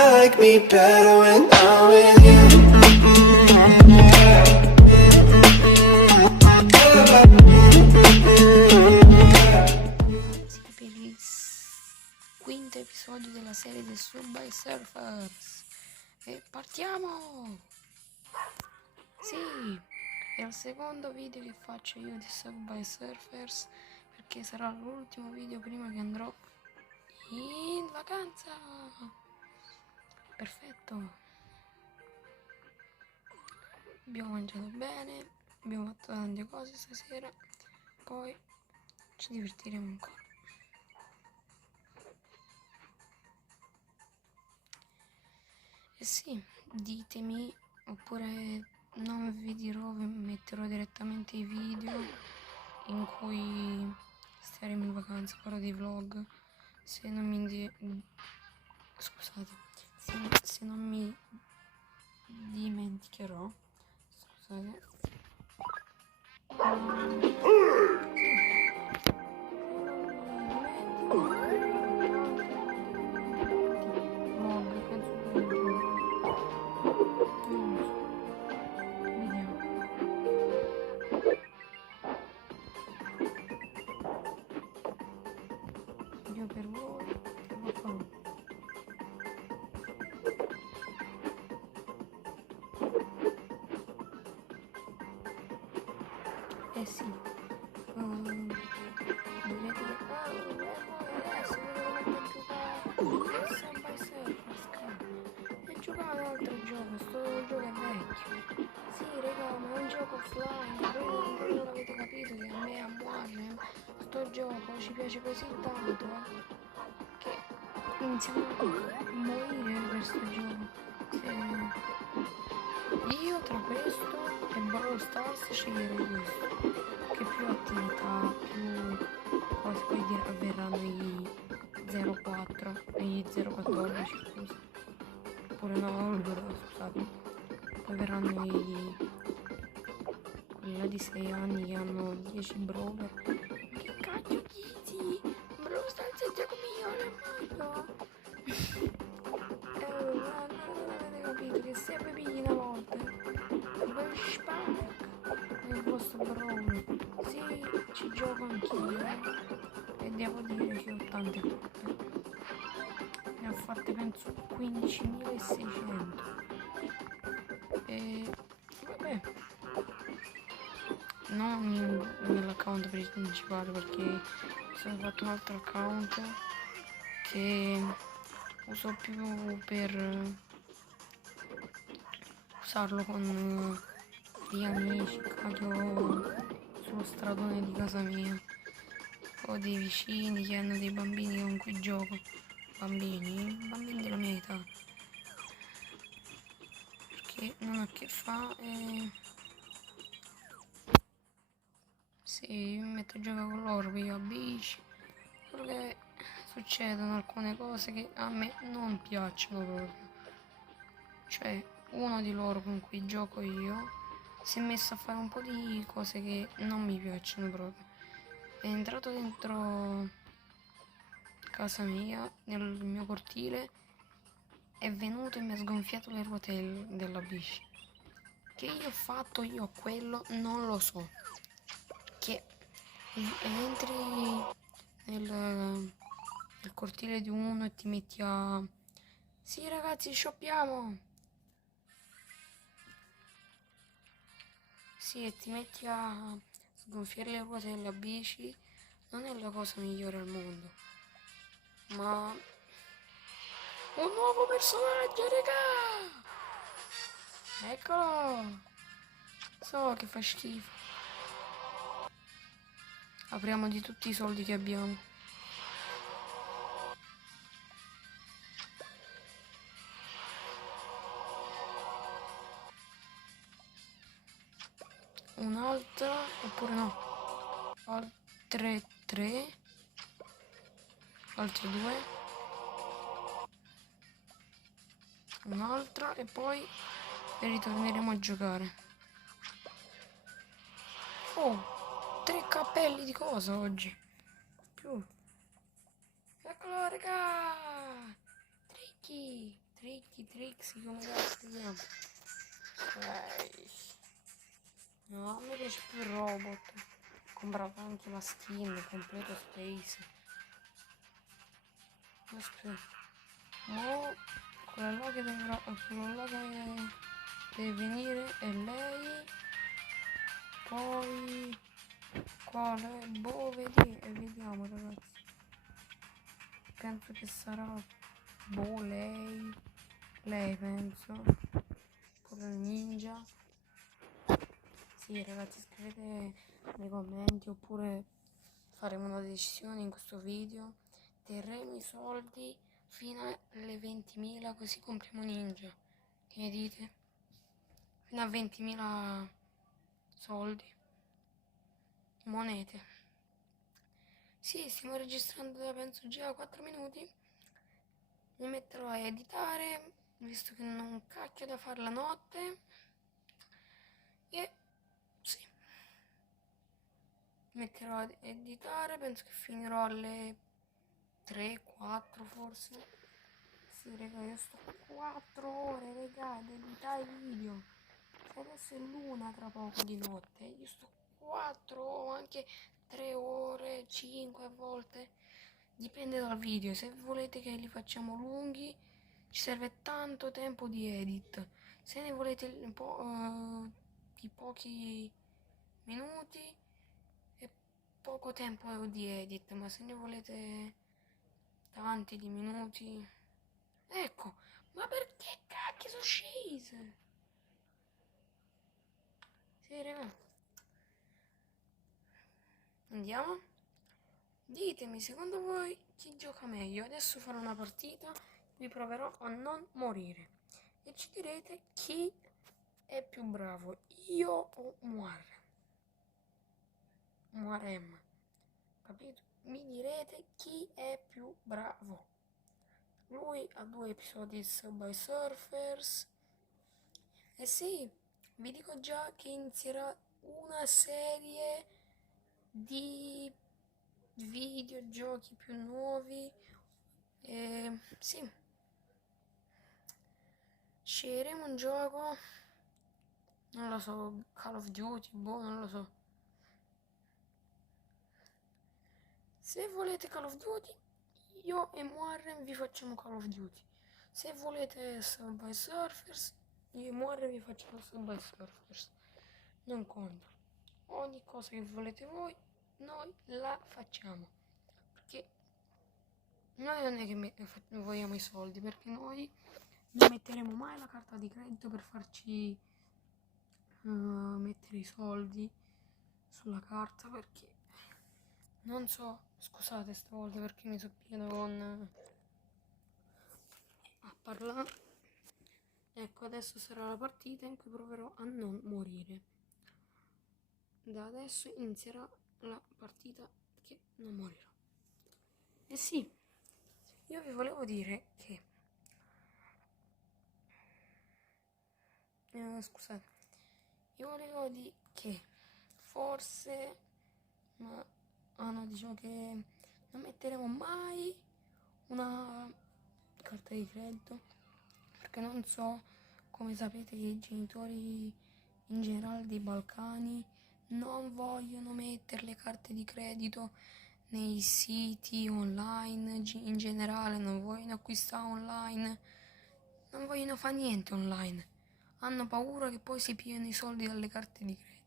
like me better when I'm with you. Sì, per il quinto episodio della serie del Subway Surfers. E partiamo! Sì, è il secondo video che faccio io di Subway Surfers, perché sarà l'ultimo video prima che andrò in vacanza. Perfetto. Abbiamo mangiato bene, abbiamo fatto tante cose stasera, poi ci divertiremo ancora. E sì, ditemi, oppure non vi dirò, vi metterò direttamente i video in cui staremo in vacanza, farò dei vlog. Se non mi scusate, se non mi dimenticherò, scusate. Io per voi lo farò. Eh sì, direte che adesso mi devo mettere a giocare Subway Surfers, e giocare un altro gioco, sto gioco è vecchio. Sì raga, ma è un gioco offline, voi non avete capito che a me a muore sto gioco ci piace così tanto che iniziamo a morire per sto gioco. Io tra questo e Brawl Stars sceglierei questo, che più attività, più cose, poi avverranno i 04 e gli 014, scusa. Oppure no, non ricordo, scusate. Poi verranno quelli là di 6 anni che hanno 10 brawler. Che cacchio dici? Brawl Stars è il gioco migliore al mondo! Non avete capito che se vi pigli una volta voi spack nel vostro brawler. Sì, ci gioco anch'io e devo dire che ho tante coppe, ne ho fatte penso 15.600 e vabbè, non nell'account principale perché mi sono fatto un altro account che uso più per usarlo con gli amici che ho sullo stradone di casa mia. Ho dei vicini che hanno dei bambini con cui gioco. Bambini della mia età. Perché non ho che fa e... sì, mi metto a giocare con loro, io a bici. Solo che succedono alcune cose che a me non piacciono proprio. Cioè, uno di loro con cui gioco io si è messo a fare un po' di cose che non mi piacciono proprio. È entrato dentro casa mia, nel mio cortile, è venuto e mi ha sgonfiato le ruote della bici. Che io ho fatto io a quello non lo so. Che entri nel cortile di uno e ti metti a... sì ragazzi, shoppiamo! Sì, e ti metti a sgonfiare le ruote della bici, non è la cosa migliore al mondo. Ma... un nuovo personaggio, raga! Eccolo! So che fa schifo. Apriamo di tutti i soldi che abbiamo. Un'altra, oppure no. Altre 3. Altre 2. Un'altra e poi ritorneremo a giocare. Oh, 3 cappelli di cosa oggi? Più. Eccolo raga! Tricky. Trixie, come cazzo si chiama? No, a me piace più Robot. Ho comprato anche la skin completo Space. Aspetta. Mo quello là che deve venire è lei. Poi quale? Boh, vediamo ragazzi. Penso che sarà lei. Lei penso. Pure il ninja. Sì ragazzi, scrivete nei commenti oppure faremo una decisione in questo video. Terremo i soldi fino alle 20.000 così compriamo ninja. Che ne dite? Fino a 20.000 soldi. Monete. Sì, stiamo registrando da penso già 4 minuti. Mi metterò a editare, visto che non ho un cacchio da fare la notte. E sì, mi metterò a editare, penso che finirò alle 3, 4 forse. Sì, raga, io sto 4 ore, raga, ad editare video. Se adesso è l'una tra poco di notte, io sto 4 o anche 3 ore, 5 a volte. Dipende dal video, se volete che li facciamo lunghi ci serve tanto tempo di edit. Se ne volete di pochi minuti e poco tempo di edit, ma se ne volete tanti di minuti. Ecco, ma perché cacchio sono scese? Sì, raga. Andiamo? Ditemi, secondo voi chi gioca meglio? Adesso farò una partita, vi proverò a non morire. E ci direte chi è più bravo, io o Muarem. Capito? Mi direte chi è più bravo. Lui ha 2 episodi di Subway Surfers. E sì, vi dico già che inizierà una serie di videogiochi più nuovi. Sì, sceglieremo un gioco, non lo so, Call of Duty, boh, non lo so. Se volete Call of Duty, io e Warren vi facciamo Call of Duty. Se volete Subway Surfers, io e Warren vi facciamo Subway Surfers. Non conta. Ogni cosa che volete voi, noi la facciamo. Perché noi non è che vogliamo i soldi, perché noi non metteremo mai la carta di credito per farci mettere i soldi sulla carta, perché non so, scusate stavolta perché mi sono pieno con a parlare. Ecco, adesso sarà la partita in cui proverò a non morire. Da adesso inizierà la partita che non morirò. E sì, io vi volevo dire che scusate, io volevo dire che forse, ma no, diciamo che non metteremo mai una carta di credito, perché non so, come sapete che i genitori in generale dei Balcani non vogliono mettere le carte di credito nei siti online, in generale non vogliono acquistare online, non vogliono fare niente online, hanno paura che poi si pigliano i soldi dalle carte di credito.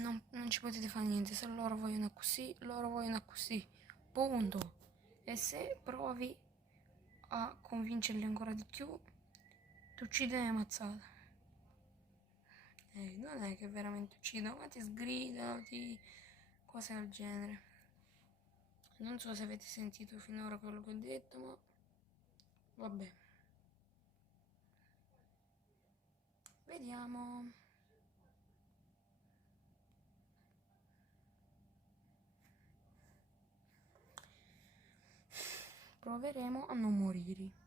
Non ci potete fare niente, se loro vogliono così, loro vogliono così, punto. E se provi a convincerli ancora di più, ti uccidono le mazzate. Non è che veramente uccidono, ma ti sgridano, cose del genere. Non so se avete sentito finora quello che ho detto, ma vabbè. Vediamo. Proveremo a non morire.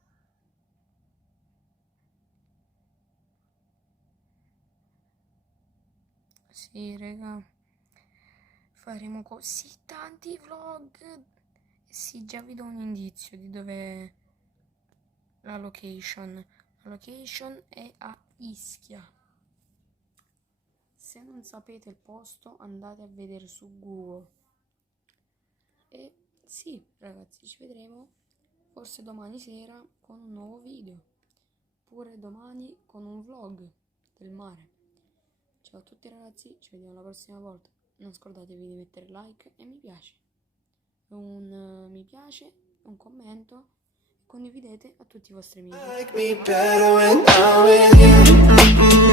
Sì, raga. Faremo così tanti vlog. Sì, già vi do un indizio di dove la location. La location è a Ischia. Se non sapete il posto, andate a vedere su Google. E sì, ragazzi, ci vedremo forse domani sera con un nuovo video. Oppure domani con un vlog del mare. Ciao a tutti ragazzi, ci vediamo la prossima volta. Non scordatevi di mettere like e mi piace. Un un commento e condividete a tutti i vostri amici. Like me better when I'm with you.